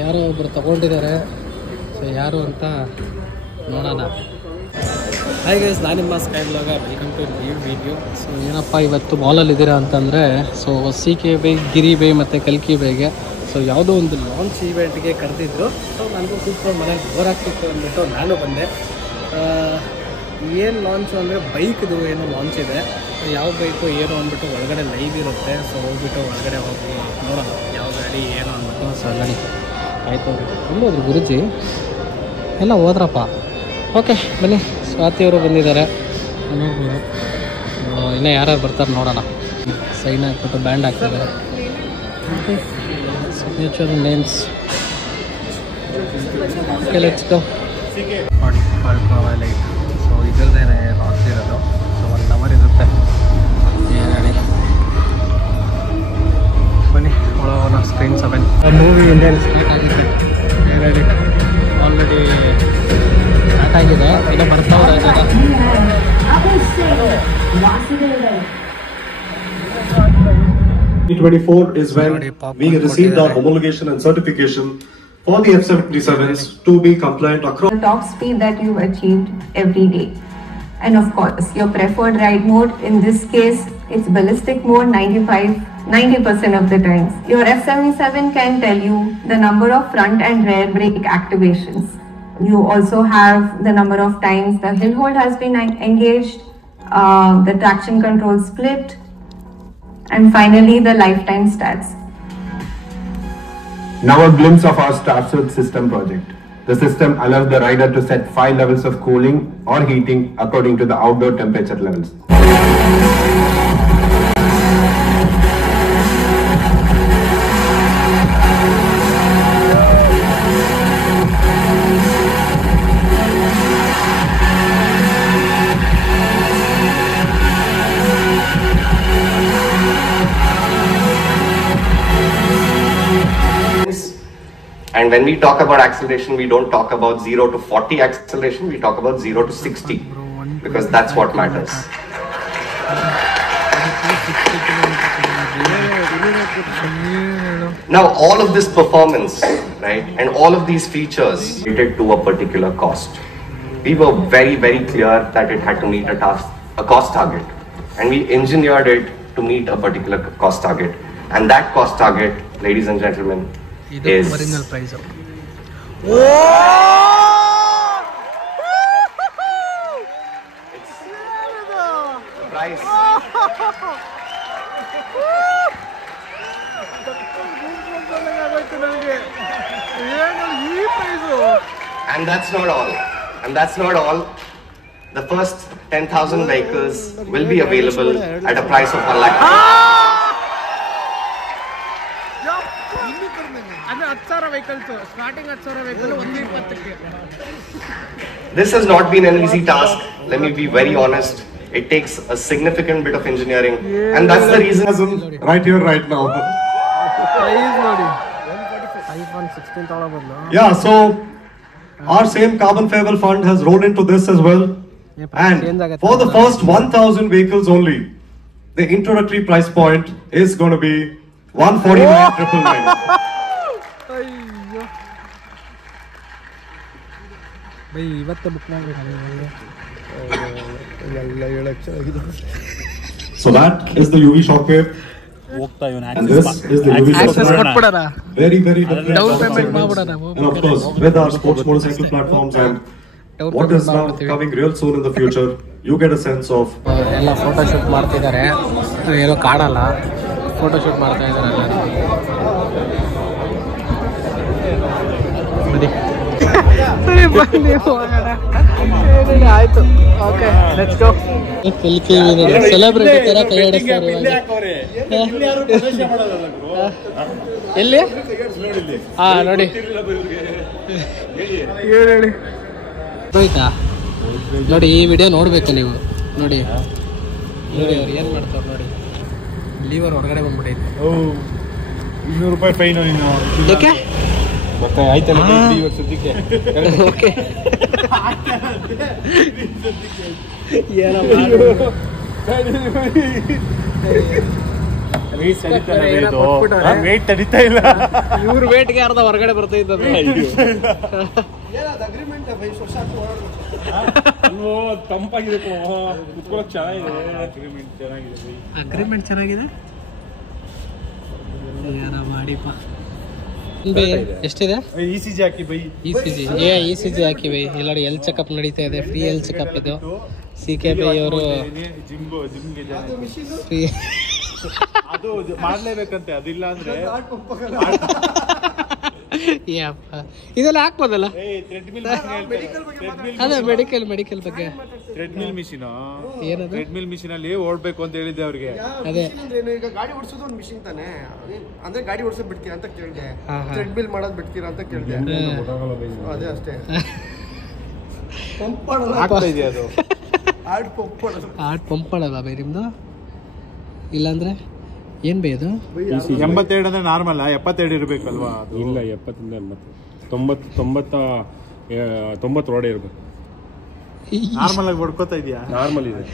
ಯಾರೋ ಒಬ್ರು ತಗೊಂಡಿದ್ದಾರೆ, ಸೊ ಯಾರು ಅಂತ ನೋಡೋಣ. ಹಾಯ್ ಗೈಸ್, ನಾನು ನಿಮ್ಮ sky blog, welcome to new video. So ಏನಪ್ಪ ಇವತ್ತು ಮಾಲಲ್ಲಿದ್ದೀರಾ ಅಂತಂದರೆ, ಸೊ CK ಬೈ, ಗಿರಿ ಬೈ ಮತ್ತು ಕಲ್ಕಿ ಬೈಗೆ ಸೊ ಯಾವುದೋ ಒಂದು ಲಾಂಚ್ ಈವೆಂಟ್ಗೆ ಕರೆದಿದ್ರು. ಸೊ ನನಗೂ ಕೂತ್ಕೊಂಡು ಮನೇಲಿ ಬೋರ್ ಆಗ್ತಿತ್ತು ಅಂದ್ಬಿಟ್ಟು ನಾನು ಬಂದೆ. ಏನು ಲಾಂಚು ಅಂದರೆ ಬೈಕ್ದು ಏನೋ ಲಾಂಚ್ ಇದೆ. ಯಾವ ಬೈಕು ಏನು ಅಂದ್ಬಿಟ್ಟು ಒಳಗಡೆ ಲೈವ್ ಇರುತ್ತೆ. ಸೊ ಹೋಗ್ಬಿಟ್ಟು ಒಳಗಡೆ ಹೋಗಿ ನೋಡೋಣ ಯಾವ ಗಾಡಿ ಏನು ಅಂದ್ಬಿಟ್ಟು. ಸೊ ಗಾಡಿ ಆಯಿತು, ಎಲ್ಲೋದ್ರು ಗುರುಜಿ ಎಲ್ಲ ಹೋದ್ರಪ್ಪ. ಓಕೆ ಬನ್ನಿ, ಸ್ವಾತಿಯವರು ಬಂದಿದ್ದಾರೆ, ನೋಡ್ಬೋದು. ಇನ್ನೂ ಯಾರ್ಯಾರು ಬರ್ತಾರೆ ನೋಡೋಣ. ಸೈನ್ ಹಾಕ್ಬಿಟ್ಟು ಬ್ಯಾಂಡ್ ಹಾಕ್ತಿದ್ದಾರೆ. Okay, signature names. Okay, let's go. Light, so ಇದ್ರದ್ದೇನೆ ಲಾಂಚ್ ಇರೋದು. ಸೊ 1 hour ಇರುತ್ತೆ. ಏನು ಹೇಳಿ, ಬನ್ನಿ ಒಳಗೋಣ. ಸ್ಕ್ರೀನ್ 7 ಮೂವಿ ಇಂಡಿಯನ್ ಸ್ಟಾರ್ಟ್ ಆಗಿದೆ. ಏನು ಹೇಳಿ, ಆಲ್ರೆಡಿ ಸ್ಟಾರ್ಟ್ ಆಗಿದೆ. ಈಗ ಬರ್ತಾವ್ರೆ ಜನ. T24 is when we received our homologation and certification for the F77s to be compliant across the top speed that you've achieved every day. And of course, your preferred ride mode, in this case, it's ballistic mode 90% of the times. Your F77 can tell you the number of front and rear brake activations. You also have the number of times the hill hold has been engaged, the traction control split, and finally the lifetime stats. Now a glimpse of our StarSurge system project. The system allows the rider to set 5 levels of cooling or heating according to the outdoor temperature levels. And when we talk about acceleration, we don't talk about 0 to 40 acceleration, we talk about 0 to 60, because that's what matters. Now all of this performance, right, and all of these features related to a particular cost. We were very, very clear that it had to meet a cost target, and we engineered it to meet a particular cost target. And that cost target, ladies and gentlemen, is original price. It's the price. And that's not all. The first 10,000 vehicles will be available at a price of 1 lakh. This has not been an easy task. Let me be very honest. It takes a significant bit of engineering, and that's the reason. right here, right now. iPhone 16 ತೊಗೊಳಬಹುದು. Yeah, so our same carbon fiber fund has rolled into this as well. And for the first 1,000 vehicles only, the introductory price point is going to be 149,999. By ಇವತ್ತೇ book ಮಾಡಬೇಕು. So that is the UV Shockwave. And this is the UV Shockwave. Very, very different. Down payment ಮಾಡ್ಬಿಡೋಣ. And of course, with our sports motorcycle platforms and what is now coming real soon in the future, you get a sense of. ಎಲ್ಲ photo shoot ಮಾಡ್ತಿದ್ದಾರೆ. ಏನೋ ಕಾಡಲ್ಲ, photo shoot ಮಾಡ್ತಾ ಇದ್ದಾರೆ ಎಲ್ಲ. ಆಯ್ತು, okay let's go. Celebrity ತರ ಕೈ ಆಡಿಸ್ತಾರೆ ಎಲ್ಲಿ. ಹಾ ನೋಡಿ, ಆಯ್ತಾ ನೋಡಿ, ಈ ವಿಡಿಯೋ ನೋಡ್ಬೇಕು ನೀವು. ನೋಡಿ ನೋಡಿ ಅವ್ರು ಏನ್ ಮಾಡ್ತಾರೆ ನೋಡಿ. ಲೀವರ್ ಹೊರಗಡೆ ಬಂದ್ಬಿಟ್ಟೈತೆ. 200 ರೂಪಾಯಿ ಫೈನ್. ಓಕೆ ಮತ್ತೆ ಆಯ್ತಲ್ಲ ಸದ್ಯಕ್ಕೆ. ಓಕೆ ವೇಟ್ ತಡಿತಾ ಇಲ್ಲ. ಇವ್ರ ವೇಟ್ಗೆ ಅರ್ಧ ಹೊರಗಡೆ ಬರ್ತಾ ಇದ್ದದ್ದು. ತಂಪಾಗಿದೆ, ಕುತ್ಕೊಳ್ಳೋಕೆ ಚೆನ್ನಾಗಿದೆ. ಅಗ್ರಿಮೆಂಟ್ ಚೆನ್ನಾಗಿದೆ. ಮಾಡಿಪ್ಪ. ಎಷ್ಟಿದೆ? ECG hockey by. ECG hockey by. ಎಲ್ಲರೂ ಹೆಲ್ತ್ ಚೆಕಪ್ ನಡೀತಾ ಇದೆ. ಫ್ರೀ ಹೆಲ್ತ್ ಚೆಕಪ್ ಇದು. CKP ಅವರು ಫ್ರೀ ಅದು ಮಾಡ್ಲೇಬೇಕಂತೆ. ಅದಿಲ್ಲ ಅಂದ್ರೆ ಇದೆಲ್ಲ ಹಾಕ್ಬೋದಲ್ಲ? ಅದೇ ಮೆಡಿಕಲ್ ಬಗ್ಗೆ. ಟ್ರೆಡ್ಮಿಲ್ ಮಿಷಿನ್ ಏನದು? ಟ್ರೆಡ್ಮಿಲ್ ಮಿಷಿನ್ ಅಲ್ಲಿ ಓಡ್ಬೇಕು ಅಂತ ಹೇಳಿದ್ದೆ ಅವ್ರಿಗೆ. ಅದೇ ಈಗ ಗಾಡಿ ಓಡಿಸೋದು ಒಂದು ಮಿಷಿನ್ ತಾನೆ, ಅಂದ್ರೆ ಗಾಡಿ ಓಡಿಸೋದು ಬಿಡ್ತೀರಾ ಅಂತ ಕೇಳಿದೆ, ಟ್ರೆಡ್ಮಿಲ್ ಮಾಡೋದು ಬಿಡ್ತೀರಾ ಅಂತ ಕೇಳಿದೆ. ಅದೇ ಅಷ್ಟೇ. ಪಂಪ್ ಆಗ್ತಾ ಇದೆ ಅದು. ಹಾರ್ಟ್ ಪಂಪ್ ಮಾಡಲ್ಲ ಬೈ ನಿಮ್ದು? ಇಲ್ಲಾಂದ್ರೆ ಏನ್ ಬೈ ಅದು? 82 ಅಂದ್ರೆ ನಾರ್ಮಲ್, 72 ಇರ್ಬೇಕಲ್ವಾ? ಇಲ್ಲ, 70 90 ರೋಡೆ ಇರ್ಬೇಕು. ನಾರ್ಮಲ್ ಆಗಿ ಹೊಡ್ಕೋತಾ ಇದೆಯಾ? ನಾರ್ಮಲ್ ಇದೆ.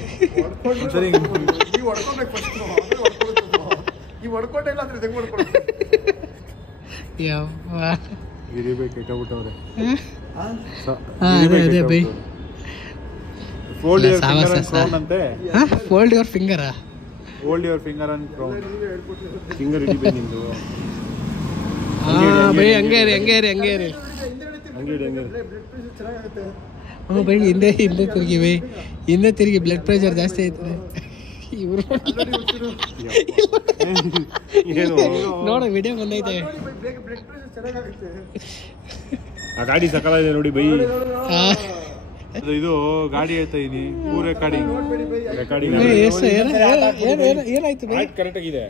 ಸರಿ, ನೀವು ಹೊಡ್ಕೋಬೇಕು ಫಸ್ಟ್. ನೀವು ಹೊಡ್ಕೊಂಡಿಲ್ಲ ಅಂದ್ರೆ ಹೆಂಗ್ ಹೊಡ್ಕೊಳ್ಬೇಕು? ಇರಿಬೇಕು ಇಟ್ಟಬಿಟ್ಟವ್ರೆ. ಅದೇ ಬೈ. Fold your finger and crown ಅಂತೆ. Fold your finger. Hold your finger and crown. Finger ಹಿಡಿಬೇಕು ನಿಂದು. ಬೈ ಹಂಗೆ ಇರಿ. ಬೈ ಹಿಂದೆ ತಿರುಗಿ ಬೈ. ಹಿಂದೆ ತಿರುಗಿ. ಬ್ಲಡ್ ಪ್ರೆಷರ್ ಜಾಸ್ತಿ ಆಯ್ತದೆ ಇವರು. ನೋಡ ವಿಡಿಯೋ ಬಂದೈತೆ. ಆ ಗಾಡಿ ಸಕಾಲ ಇದೆ ನೋಡಿ ಬೈ. ಇದು ಗಾಡಿ ಹೇಳ್ತಾ ಇದೀನಿ, ರೆಕಾರ್ಡಿಂಗ್. ಏನಾಯ್ತು ಬೈ? ಕರೆಕ್ಟ್ ಆಗಿದೆ.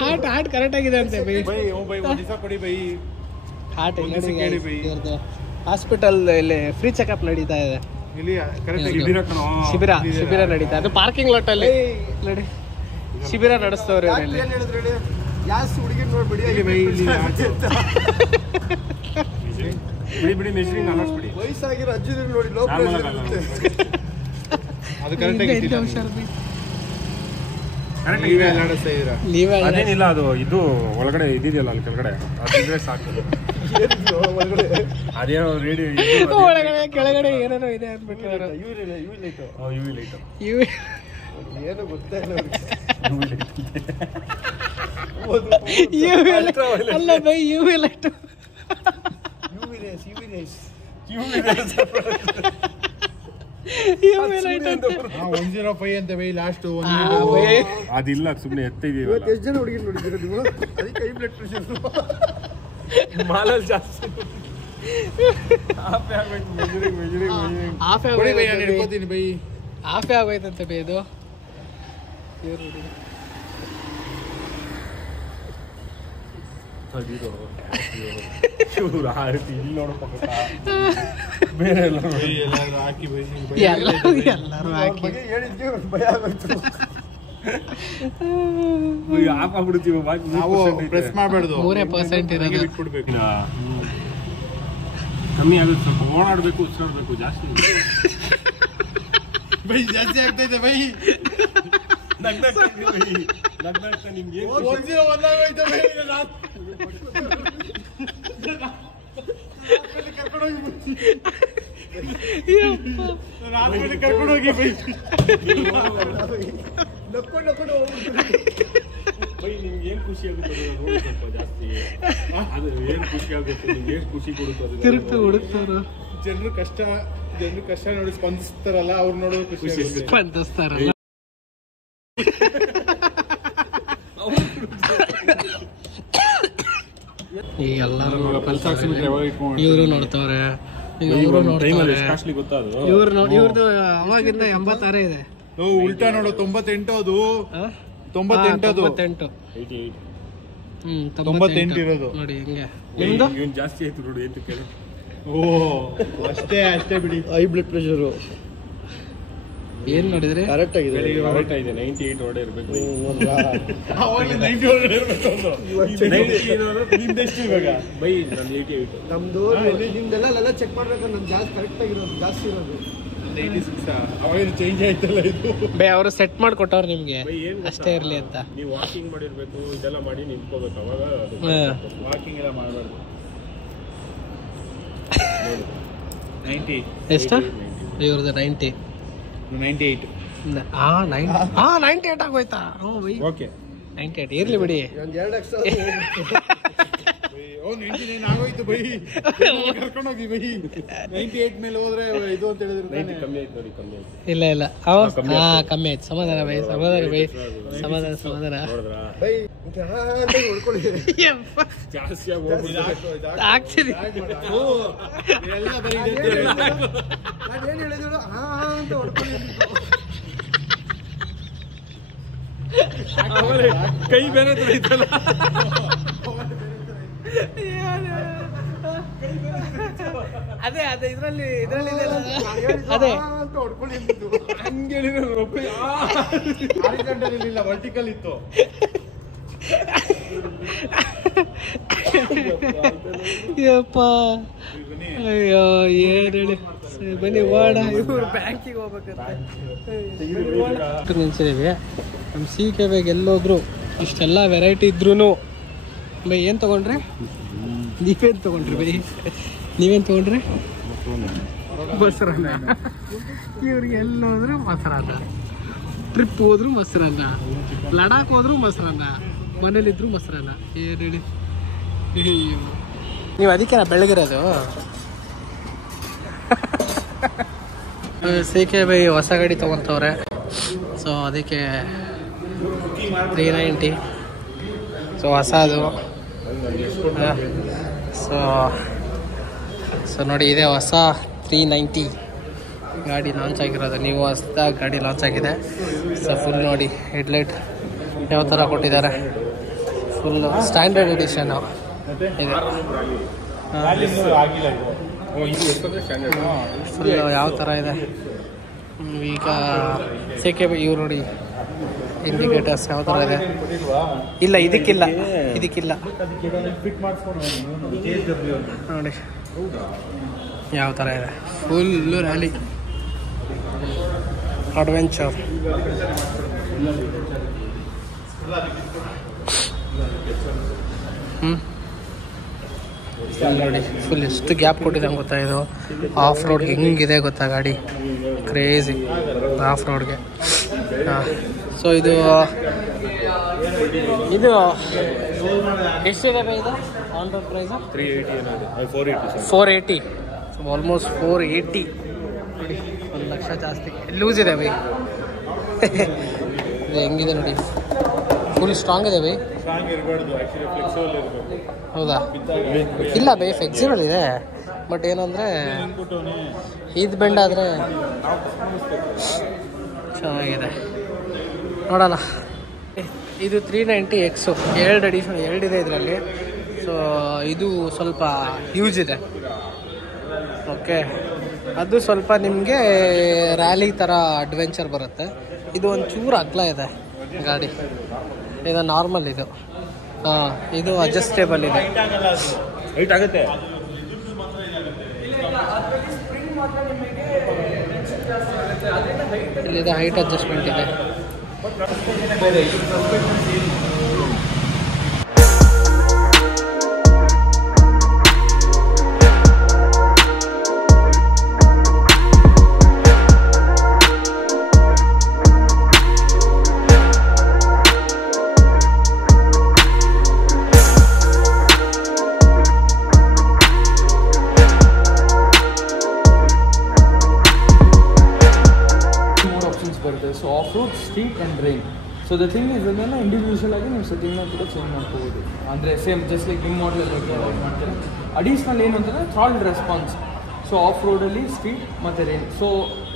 ಹಾರ್ಟ್ ಕರೆಕ್ಟ್ ಆಗಿದೆ ಅಂತೆ ಬೈ. ಒಂದ್ ದಿವಸ ಕೊಡಿ ಬೈ. ಹಾರ್ಟ್ ಕೇಳಿ ಬೈ. ಹಾಸ್ಪಿಟಲ್ ಇಲ್ಲಿ ಫ್ರೀ ಚೆಕಪ್ ನಡೀತಾ ಇದೆ. ಇಲ್ಲಿ ಶಿಬಿರ ನಡೀತಾ ಇದೆ. ಪಾರ್ಕಿಂಗ್ ಲಾಟ್ ಅಲ್ಲಿ ನೋಡಿ ಶಿಬಿರ ನಡೆಸ್ತವ್ರೆ. ಹುಡುಗಿ ನೋಡ್ಬಿಡಿ ಬಿಡಿ ಮೆಷರಿಂಗ್ ಅನ್ನಿಸ್ಬಿಡಿ. ವಯಸ್ಸಾಗಿರೋ ಅಜ್ಜಿದ್ರು ನೋಡಿ, ಲೋ ಪ್ರೆಷರ್ ಇರುತ್ತೆ. ಅದು ಕರೆಕ್ಟ್ ಆಗಿ ನೀವೇ ಅಲ್ಲಾಡಿಸ್ತಾ ಇದೀರಾ? ಅದೇನಿಲ್ಲ, ಅದು ಇದು ಒಳಗಡೆ ಇದಿದೆಯಲ್ಲ ಅಲ್ಲಿ ಕೆಳಗಡೆ, ಅದಿದ್ರೆ ಸಾಕು. ಅದೇನೋ ರೇಡಿಯೋ ಒಳಗಡೆ ಕೆಳಗಡೆ ಏನೇನೋ ಇದೆ ಅಂದ್ಬಿಟ್ಟು ಏನು ಗೊತ್ತೇ ಅಲ್ಲ ಬೈ. UV ಲೈಟ್ 105 ಅಂತ ಬೈ ಲಾಸ್ಟ್. ಅದಿಲ್ಲ, ಸುಮ್ಮನೆ ಎತ್ತಿದೀವಿ. ಎಷ್ಟು ಜನ ಹುಡುಗಿ ನೋಡಿದ್ದೀರಾ ನೀವು? ಅದಕ್ಕೆ ಹೈ ಬ್ಲಡ್ ಪ್ರೆಷರ್ ಮಾಲಲ್ಲಿ ಜಾಸ್ತಿ. ಆಫೇ ಆಗೋಯ್ತಂತೆ ಬೈ ಇದು. ಇಲ್ಲಿ ನೋಡಪ್ಪ, ಬೇರೆ ಎಲ್ಲರೂ ಹಾಕಿ ಬೈ. ಎಲ್ಲರೂ ಹಾಕಿ ಹೇಳಿದ್ವಿ, ಭಯ ಆಗೋಯ್ತು. ಆಫ್ ಆಗ್ಬಿಡ್ತೀವಿ. ನಾವು ಪ್ರೆಸ್ ಮಾಡಬಾರ್ದು. 3% ಇರೋದು ಬಿಟ್ಬಿಡ್ಬೇಕು. ಕಮ್ಮಿ ಆಗುತ್ತೆ, ಸ್ವಲ್ಪ ಓಡಾಡಬೇಕು, ಉಸಿರಾಡಬೇಕು. ಜಾಸ್ತಿ ಬೈ ಜಾಸ್ತಿ ಆಗ್ತಾ ಇದೆ ಬೈ. ನಗ್ನಾಗ್ತಾ ನಿಮ್ಗೆ ಕರ್ಕೊಂಡೋಗಿ ಬೈ. ಬೈ ನಿಮ್ಗೆ ಏನ್ ಖುಷಿ ಆಗುತ್ತೆ ಸ್ವಲ್ಪ ಜಾಸ್ತಿ. ಅದು ಏನ್ ಖುಷಿ ಆಗುತ್ತೆ, ನಿಮ್ಗೆ ಏನ್ ಖುಷಿ ಕೊಡುತ್ತೆ ತಿರುಗ್ತಾ ಹುಡುಕ್ತಾರ. ಜನರು ಕಷ್ಟ ನೋಡಿ ಸ್ಪಂದಿಸ್ತಾರಲ್ಲ, ಅವ್ರು ನೋಡೋದು ಖುಷಿ ಸ್ಪಂದಿಸ್ತಾರಲ್ಲ. ಈಗ ಎಲ್ಲರೂ ಇವರು ನೋಡ್ತಾವ್ರೆ, ಇವರು ನೋಡ್ತಾವ್ರೆ. ಇವ್ರದ್ದು ಅವಾಗಿಂದ 86 ಇದೆ. ಉಲ್ಟಾ ನೋಡು, 98 ಅದು. 98 ಅದು. 98 ಇರೋದು ನೋಡಿ. ಹಿಂಗೆ ನಿಮ್ದು ಜಾಸ್ತಿ ಆಯ್ತು ನೋಡಿ. ಎಂತ ಕೇಳಿ. ಓ ಅಷ್ಟೇ ಬಿಡಿ. ಹೈ ಬ್ಲಡ್ ಪ್ರೆಷರು ಏನ್ ನೋಡಿದ್ರಿ? ಕರೆಕ್ಟ್ ಆಗಿದೆ. 98 ಒಡೆ ಇರ್ಬೇಕು. ನಮ್ದು ನಿಮ್ದೆಲ್ಲ ಚೆಕ್ ಮಾಡ್ಬೇಕು. ನಮ್ದು ಜಾಸ್ತಿ ಕರೆಕ್ಟ್ ಆಗಿರೋದು, ಜಾಸ್ತಿ ಇರೋದು. ಅವಾಗೇನು ಚೇಂಜ್ ಆಯ್ತಲ್ಲ ಇದು. ಬೈ ಅವರು ಸೆಟ್ ಮಾಡಿಕೊಟ್ಟವ್ರು ನಿಮಗೆ ಬೈ ಏನ್ ಗೊತ್ತಾ? ಅಷ್ಟೇ ಇರಲಿ ಅಂತ. ನೀವು ವಾಕಿಂಗ್ ಮಾಡಿರ್ಬೇಕು, ಇದೆಲ್ಲ ಮಾಡಿ ನಿಂತ್ಕೋಬೇಕು. ಅವಾಗ ವಾಕಿಂಗ್ ಎಲ್ಲ ಮಾಡಬಾರ್ದು. 90 ಎಷ್ಟು ಇವ್ರದ್ದು 90 98 98 ಆಗೋಯ್ತಾ? ಹ್ಞೂ ಬೈ ಓಕೆ 98 ಇರ್ಲಿ ಬಿಡಿ. ಒಂದು 2 ಎಕ್ಸ್ಟ್ರಾ 99 ಆಗೋಯ್ತು ಬೈ. ಕರ್ಕೊಂಡೋಗಿ ಬೈ. 98 ಮೇಲೆ ಹೋದ್ರೆ ಇದು ಅಂತ ಹೇಳಿದ್ರೆ 90 ಕಮ್ಮಿ ಆಯ್ತು ನೋಡಿ, ಕಮ್ಮಿ ಆಯ್ತು. ಇಲ್ಲ ಕಮ್ಮಿ ಆಯ್ತು. ಸಮಾಧಾನ ಬೈ, ಸಮಾಧಾನ ಬೈ, ಸಮಾಧಾನ. ನೋಡಿದ್ರಾ ಬೈ ಅಂತ ಹೊಡ್ಕೊಳ್ಳಿ. ಜಾಸ್ತಿ ಆಗಿ ಹೋಗ್ಬಿಟ್ಟು ಆಗ್ತೀನಿ. ಎಲ್ಲ ಬರೀ ನಾನು ಏನು ಹೇಳಿದ್ರು ಅಂತ ಹೊಡ್ಕೊಳ್ಳಿ. ಆಮೇಲೆ ಕೈ ಬೇರೆ ತೊಳಿತಲ್ಲ. ಅದೇ ಇದರಲ್ಲಿ ಅದೇ ಅಂತ ಹೊಡ್ಕೊಳ್ಳಿ ಅಂತಿದ್ದು. ಹಂಗೆ ಹೇಳಿದ್ರು ಹಾರಿಜಾಂಟಲ್ ಇಲ್ಲ, ವರ್ಟಿಕಲ್ ಇತ್ತು. ಯಪ್ಪ ಅಯ್ಯೋ ಏನು ಹೇಳಿ. ಬನ್ನಿ ಓಡ, ಇವ್ರು ಬ್ಯಾಂಕಿಗೆ ಹೋಗ್ಬೇಕಂತ ನಿಲ್ಸಿದ್ದೀವಿ. ನಮ್ಮ CKB ಎಲ್ಲೋದ್ರು ಇಷ್ಟೆಲ್ಲ ವೆರೈಟಿ ಇದ್ರೂ ಬೈ ಏನು ತೊಗೊಂಡ್ರೆ? ನೀವೇನು ತೊಗೊಂಡ್ರಿ ಬೈ? ನೀವೇನು ತೊಗೊಂಡ್ರಿ? ಮೊಸರನ್ನ. ಇವ್ರಿಗೆ ಎಲ್ಲೋದ್ರು ಮೊಸರನ್ನ, ಟ್ರಿಪ್ ಹೋದ್ರು ಮೊಸರನ್ನ, ಲಡಾಖ್ ಹೋದ್ರು ಮೊಸರನ್ನ, ಮನೇಲಿದ್ರು ಮೊಸರನ್ನ. ಏನು ಹೇಳಿ. ನೀವು ಅದಕ್ಕೆ ಬೆಳಗಿರೋದು. CKB ಹೊಸ ಗಾಡಿ ತೊಗೊತವ್ರೆ, ಸೊ ಅದಕ್ಕೆ 390. ಸೊ ಹೊಸದು. ಸೊ ನೋಡಿ, ಇದೆ ಹೊಸ 390 ಗಾಡಿ ಲಾಂಚ್ ಆಗಿರೋದು. ನೀವು ಹೊಸದಾಗಿ ಗಾಡಿ ಲಾಂಚ್ ಆಗಿದೆ. ಸೊ ಫುಲ್ ನೋಡಿ, ಹೆಡ್ಲೈಟ್ ಯಾವ ಥರ ಕೊಟ್ಟಿದ್ದಾರೆ. ಫುಲ್ ಸ್ಟ್ಯಾಂಡರ್ಡ್ ಎಡಿಷನು ಇದೆ. ಫುಲ್ ಯಾವ ಥರ ಇದೆ ಈಗ CKB. ಇವ್ರು ನೋಡಿ ಇಂಡಿಕೇಟರ್ಸ್ ಯಾವ ಥರ ಇದೆ. ಇಲ್ಲ ಇದಕ್ಕಿಲ್ಲ ನೋಡಿ ಯಾವ ಥರ ಇದೆ. Full rally adventure. ನೋಡಿ ಫುಲ್ ಎಷ್ಟು ಗ್ಯಾಪ್ ಕೊಟ್ಟಿದ್ದಂಗೆ ಗೊತ್ತಾ. ಇದು ಆಫ್ ರೋಡ್ ಹೆಂಗಿದೆ ಗೊತ್ತಾ ಗಾಡಿ, ಕ್ರೇಜಿ ಆಫ್ ರೋಡ್ಗೆ. ಸೊ ಇದು ಎಷ್ಟಿದೆ ಬೈ ಇದು ಆನ್ ರೋಡ್ ಪ್ರೈಸು? 480. ಆಲ್ಮೋಸ್ಟ್ 480 ನೋಡಿ, 1 ಲಕ್ಷ ಜಾಸ್ತಿ. ಲೂಸ್ ಇದೆ ಬೈ. ಇದು ಹೆಂಗಿದೆ ನೋಡಿ, ಫುಲ್ ಸ್ಟ್ರಾಂಗ್ ಇದೆ ಬೈ. ಹೌದಾ? ಇಲ್ಲ ಬೈ, ಫ್ಲೆಕ್ಸಿಬಲ್ ಇದೆ. ಬಟ್ ಏನಂದರೆ ಇದು ಬೆಂಡ್ ಆದರೆ ಚೆನ್ನಾಗಿದೆ. ನೋಡೋಣ. ಇದು 390X 2 ಎಡಿಷನ್, 2 ಇದೆ ಇದರಲ್ಲಿ. ಸೊ ಇದು ಸ್ವಲ್ಪ ಯೂಸ್ ಇದೆ. ಓಕೆ, ಅದು ಸ್ವಲ್ಪ ನಿಮಗೆ ರ್ಯಾಲಿ ಥರ ಅಡ್ವೆಂಚರ್ ಬರುತ್ತೆ. ಇದು ಒಂಚೂರು ಅಗಲ ಇದೆ ಗಾಡಿ. ಇದು ನಾರ್ಮಲ್ ಇದು. ಇದು ಅಡ್ಜಸ್ಟೇಬಲ್ ಇದೆ. ಹೈಟ್ ಆಗುತ್ತೆ. ಇಲ್ಲಿದೆ ಹೈಟ್ ಅಡ್ಜಸ್ಟ್ಮೆಂಟ್ ಇದೆ. So of road, street and rain. So the thing is ಅದನ್ನು ಇಂಡಿವಿಜುವಲ್ ಆಗಿ ನೀವು ಸೆಟ್ಟಿಂಗ್ನ ಕೂಡ ಚೇಂಜ್ ಮಾಡ್ಕೋಬೋದು. ಅಂದರೆ ಸೇಮ್ ಜಸ್ಟ್ ಲೈಕ್ ನಿಮ್ಮ ಮಾಡಲಲ್ಲಿ ಮಾಡ್ತಾರೆ. ಅಡಿಷ್ನಲ್ ಏನು ಅಂತಂದರೆ ಥ್ರಾಲ್ಡ್ ರೆಸ್ಪಾನ್ಸ್. ಸೊ ಆಫ್ ರೋಡಲ್ಲಿ ಸ್ಟ್ರೀಟ್ ಮತ್ತು ರೈನ್. ಸೊ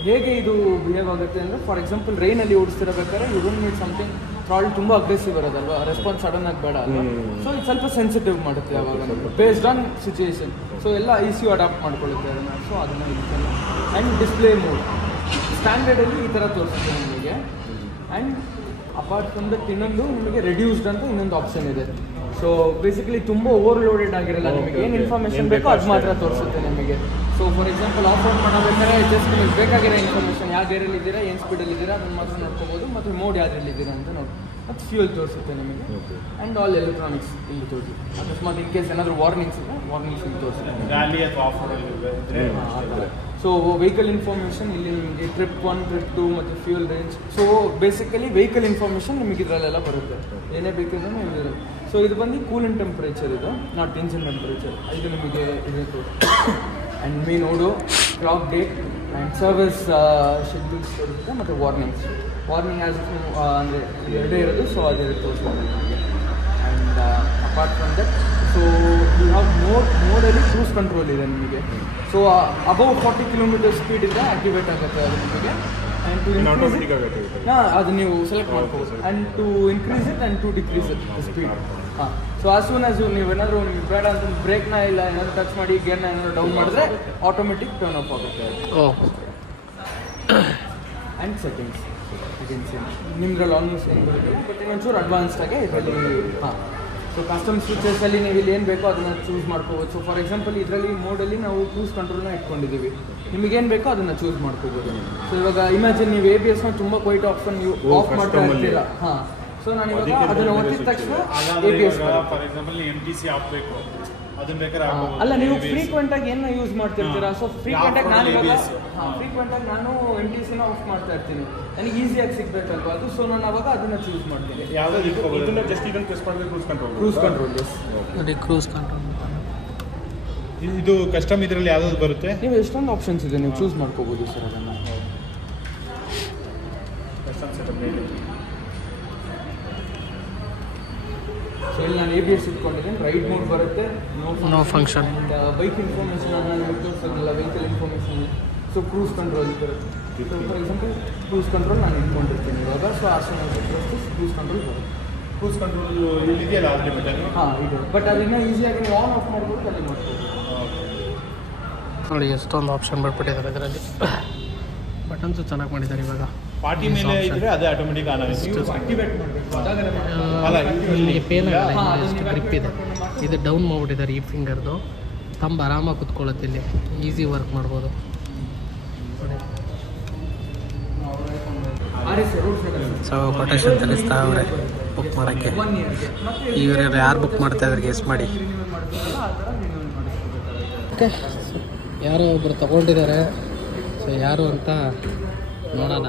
ಹೇಗೆ ಇದು ಬಿಹೇವ್ ಆಗುತ್ತೆ ಅಂದರೆ, ಫಾರ್ ಎಕ್ಸಾಂಪಲ್ ರೈನಲ್ಲಿ ಓಡಿಸ್ತಿರಬೇಕಾದ್ರೆ you don't need something throttle ತುಂಬ ಅಗ್ರೆಸಿವ್ ಇರೋದಲ್ವಾ, ರೆಸ್ಪಾನ್ಸ್ ಸಡನ್ ಆಗಿ ಬೇಡ ಅಲ್ವಾ. ಸೊ ಇದು ಸ್ವಲ್ಪ ಸೆನ್ಸಿಟಿವ್ ಮಾಡುತ್ತೆ ಅವಾಗ ಬೇಸ್ಡ್ ಆನ್ ಸಿಚುಯೇಷನ್. ಸೊ ಎಲ್ಲ ಈಸಿಯು ಅಡಾಪ್ಟ್ ಮಾಡ್ಕೊಳ್ಳುತ್ತೆ ಅದನ್ನು. ಸೊ ಅದನ್ನು ಇದಕ್ಕೆಲ್ಲ. ಆ್ಯಂಡ್ ಡಿಸ್ಪ್ಲೇ ಮೋಡ್ ಸ್ಟ್ಯಾಂಡರ್ಡಲ್ಲಿ ಈ ಥರ ತೋರಿಸುತ್ತೆ ನಿಮಗೆ. ಆ್ಯಂಡ್ ಅಪಾರ್ಟ್ ಫ್ರಮ್ ದಟ್ ಇನ್ನೊಂದು ನಿಮಗೆ ರೆಡ್ಯೂಸ್ಡ್ ಅಂತ ಇನ್ನೊಂದು ಆಪ್ಷನ್ ಇದೆ. ಸೊ ಬೇಸಿಕಲಿ ತುಂಬ ಓವರ್ಲೋಡೆಡ್ ಆಗಿರಲ್ಲ. ನಿಮಗೆ ಏನು ಇನ್ಫಾರ್ಮೇಷನ್ ಬೇಕೋ ಅದು ಮಾತ್ರ ತೋರಿಸುತ್ತೆ ನಿಮಗೆ. So for example of road ಮಾಡಬೇಕಾದ್ರೆ ಜಸ್ಟ್ ನಿಮಗೆ ಬೇಕಾಗಿರೋ ಇನ್ಫಾರ್ಮೇಷನ್ ಯಾವ ಗೇರಲ್ಲಿ ಇದ್ದೀರಾ, ಏನು ಸ್ಪೀಡಲ್ಲಿ ಇದ್ದೀರಾ ಅದನ್ನು ಮಾತ್ರ ನೋಡ್ಕೋಬೋದು. ಮತ್ತು ಮೋಡ್ ಯಾವ್ದ್ರಲ್ಲಿ ಇದ್ದೀರಾ ಅಂತ ನೋಡಿ, ಮತ್ತು ಫ್ಯೂಯಲ್ ತೋರಿಸುತ್ತೆ ನಿಮಗೆ. ಆ್ಯಂಡ್ ಆಲ್ ಎಲೆಕ್ಟ್ರಾನಿಕ್ಸ್ ಇಲ್ಲಿ ತೋರಿಸಿ. ಅಕಸ್ಮಾತ್ ಇನ್ ಕೇಸ್ ಏನಾದರೂ ವಾರ್ನಿಂಗ್ಸ್ ಇದೆ, ವಾರ್ನಿಂಗ್ಸ್ ಇಲ್ಲಿ ತೋರಿಸುತ್ತೆ. ಸೊ ವೆಹಿಕಲ್ ಇನ್ಫಾರ್ಮೇಷನ್ ಇಲ್ಲಿ ನಿಮಗೆ ಟ್ರಿಪ್ 1, ಟ್ರಿಪ್ 2 ಮತ್ತು fuel range. So basically vehicle information ನಿಮಗೆ ಇದರಲ್ಲೆಲ್ಲ ಬರುತ್ತೆ, ಏನೇ ಬೇಕಿದ್ರೂ ನೀವು. ಸೊ ಇದು ಬಂದು ಕೂಲೆಂಟ್ ಟೆಂಪ್ರೇಚರ್, ಇದು ನಾಟ್ ಇಂಜಿನ್ ಟೆಂಪ್ರೇಚರ್. ಇದು ನಿಮಗೆ ಇದೆ ತೋರಿಸುತ್ತೆ. ಆ್ಯಂಡ್ ಮೀ ನೋಡು clock date and service schedules ಇರುತ್ತೆ, ಮತ್ತು ವಾರ್ನಿಂಗ್ಸ್. ವಾರ್ನಿಂಗ್ ಆ್ಯಸ್ ಅಂದರೆ ಎರಡೇ ಇರೋದು, ಸೊ ಅದೇ ತೋರಿಸ್ಬೋದು ನಿಮಗೆ. And apart from that, so you have ಮೋಡಲ್ಲಿ ಕ್ರೂಸ್ ಕಂಟ್ರೋಲ್ ಇದೆ ನಿಮಗೆ. ಸೊ ಅಬೌವ್ 40 ಕಿಲೋಮೀಟರ್ ಸ್ಪೀಡ್ ಇದೆ ಆಕ್ಟಿವೇಟ್ ಆಗುತ್ತೆ ಅದು ನಿಮಗೆ. ಆ್ಯಂಡ್ ಟು ಇನ್ಕ್ರೀಸ್ ಅದು ನೀವು ಸೆಲೆಕ್ಟ್ ಮಾಡ್ಬೋದು. And to increase it and to decrease it speed. ಹಾಂ, ಸೊ ಆಸ್ ಸೂನ್ ಆಸ್ ನೀವು ಏನಾದರೂ ನಿಮ್ಗೆ ಬೇಡ ಅಂತ ಬ್ರೇಕ್ನ ಇಲ್ಲ ಏನಾದರೂ ಟಚ್ ಮಾಡಿ ಗೇರ್ನ ಏನಾದರೂ ಡೌನ್ ಮಾಡಿದ್ರೆ ಆಟೋಮೆಟಿಕ್ ಟರ್ನ್ ಆಫ್ ಆಗುತ್ತೆ. ಆ್ಯಂಡ್ ಸೆಟ್ಟಿಂಗ್ಸ್ ನಿಮ್ದ್ರಲ್ಲಿ ಆಲ್ಮೋಸ್ಟ್ ಏನು ಬರುತ್ತೆ, ಬಟ್ ಇನ್ನೊಂಚೂರು ಅಡ್ವಾನ್ಸ್ಡಾಗೆ ಇದರಲ್ಲಿ. ಹಾಂ, ಸೊ ಕಸ್ಟಮ್ ಸ್ವಿಚಸಲ್ಲಿ ನೀವು ಇಲ್ಲಿ ಏನು ಬೇಕೋ ಅದನ್ನು ಚೂಸ್ ಮಾಡ್ಕೋಬೋದು. ಸೊ ಫಾರ್ ಎಕ್ಸಾಂಪಲ್ ಇದರಲ್ಲಿ ಮೋಡಲ್ಲಿ ನಾವು ಕ್ರೂಸ್ ಕಂಟ್ರೋಲ್ನ ಇಟ್ಕೊಂಡಿದ್ದೀವಿ, ನಿಮಗೇನು ಬೇಕೋ ಅದನ್ನು ಚೂಸ್ ಮಾಡ್ಕೋಬೋದು. ಸೊ ಇವಾಗ ಇಮ್ಯಾಜಿನ್ ನೀವು ABSನ ತುಂಬ ಕ್ವೈಟ್ ಆಪ್ಷನ್ ನೀವು ಆಫ್ ಮಾಡ್ತಾ ಇರ್ತೀರಾ. ಹಾಂ, ಸೊ ನಾನು ಇವಾಗ ಅದನ್ನು ಒತ್ತಿದ ತಕ್ಷಣ ABS ಫಾರ್ ಎಕ್ಸಾಂಪಲ್ MTC ಹಾಕಬೇಕು, ಅದನ್ನ ಬೇಕಾದ್ರೆ ಅಲ್ಲ ನೀವು ಫ್ರೀಕ್ವೆಂಟ್ ಆಗಿ ಏನು ಯೂಸ್ ಮಾಡ್ತಿರ್ತೀರಾ. ಸೊ ಫ್ರೀಕ್ವೆಂಟ್ ಆಗಿ ನಾನು MTCನ ಆಫ್ ಮಾಡ್ತಾ ಇರ್ತೀನಿ, ನನಗೆ ಈಸಿಯಾಗಿ ಸಿಗ್ಬೇಕಲ್ವಾ ಅದು. ಸೊ ನಾನು ಅವಾಗ ಅದನ್ನ ಚೂಸ್ ಮಾಡ್ತೀನಿ. ಇದನ್ನ ಜಸ್ಟ್ ಇದನ್ನ ಪ್ರೆಸ್ ಮಾಡಬೇಕು, ಕ್ರೂಸ್ ಕಂಟ್ರೋಲ್. ಕ್ರೂಸ್ ಕಂಟ್ರೋಲ್ ಇದು ಕಸ್ಟಮ್ ಇದರಲ್ಲಿ ಯಾವ್ದು ಬರುತ್ತೆ, ನೀವು ಎಷ್ಟೊಂದು ಆಪ್ಷನ್ಸ್ ಇದೆ, ನೀವು ಚೂಸ್ ಮಾಡ್ಕೋಬೋದು ಸರ್ ಅದನ್ನು. ಸೊ ಇಲ್ಲಿ ನಾನು ABS ಇಟ್ಕೊಂಡಿದ್ದೀನಿ, ರೈಡ್ ಮೋಡ್ ಬರುತ್ತೆ, ನೋ ಫಂಕ್ಷನ್. ಬೈಕ್ ಇನ್ಫಾರ್ಮೇಷನ್ ನಾನು ತೋರಿಸೋದಿಲ್ಲ, vehicle information. So cruise control ಬರುತ್ತೆ. So for example cruise control ನಾನು ಇಟ್ಕೊಂಡಿರ್ತೀನಿ ಇವಾಗ. ಸೊ ಕ್ರೂಸ್ ಕಂಟ್ರೋಲ್ ಬರುತ್ತೆ. ಕ್ರೂಸ್ ಕಂಟ್ರೋಲ್ ಇದೆಯಲ್ಲ ಅಲ್ಲಿ ಬಟನ್. ಹಾಂ ಇದೆ, ಬಟ್ ಅದನ್ನ ಈಸಿಯಾಗಿ ನೀವು ಆನ್ ಆಫ್ ಮಾಡ್ಬೋದು, ಅಲ್ಲಿ ಮಾಡ್ಬೋದು. ನೋಡಿ ಎಷ್ಟೊಂದು ಆಪ್ಷನ್ ಬಿಟ್ಬಿಟ್ಟಿದ್ದಾರೆ ಇದರಲ್ಲಿ. ಬಟನ್ಸು ಚೆನ್ನಾಗಿ ಮಾಡಿದ್ದಾರೆ. ಇವಾಗ ಪಾರ್ಟಿ ಮೇಲೆ ಇದ್ರೆ ಅದೇ ಆಟೋಮೆಟಿಕ್ ಆನ್ ಆಗುತ್ತೆ. ಆಕ್ಟಿವೇಟ್ ಮಾಡಬೇಕು ಅಲ್ಲ, ಇಲ್ಲಿ ಪೇನ್ ಆಗಲ್ಲ, ಎಷ್ಟು ಗ್ರಿಪ್ ಇದೆ. ಇದು ಡೌನ್ ಮಾಡಿಬಿಟ್ಟಿದ್ದಾರೆ ಈ ಫಿಂಗರ್ದು. ತಂಬ ಆರಾಮಾಗಿ ಕುತ್ಕೊಳ್ಳುತ್ತೆ, ಇಲ್ಲಿ ಈಸಿ ವರ್ಕ್ ಮಾಡ್ಬೋದು. ಸೊ ಕೊಟೇಶನ್ ತಿಳಿಸ್ತಾ ಅವ್ರೆ ಬುಕ್ ಮಾಡೋಕ್ಕೆ. ಇವರು ಯಾರು ಬುಕ್ ಮಾಡ್ತಾ ಇದ್ದಾರೆ ಗೆಸ್ ಮಾಡಿ. ಓಕೆ, ಯಾರೋ ಒಬ್ಬರು ತಗೊಂಡಿದ್ದಾರೆ. ಸೊ ಯಾರು ಅಂತ ನೋಡೋಣ.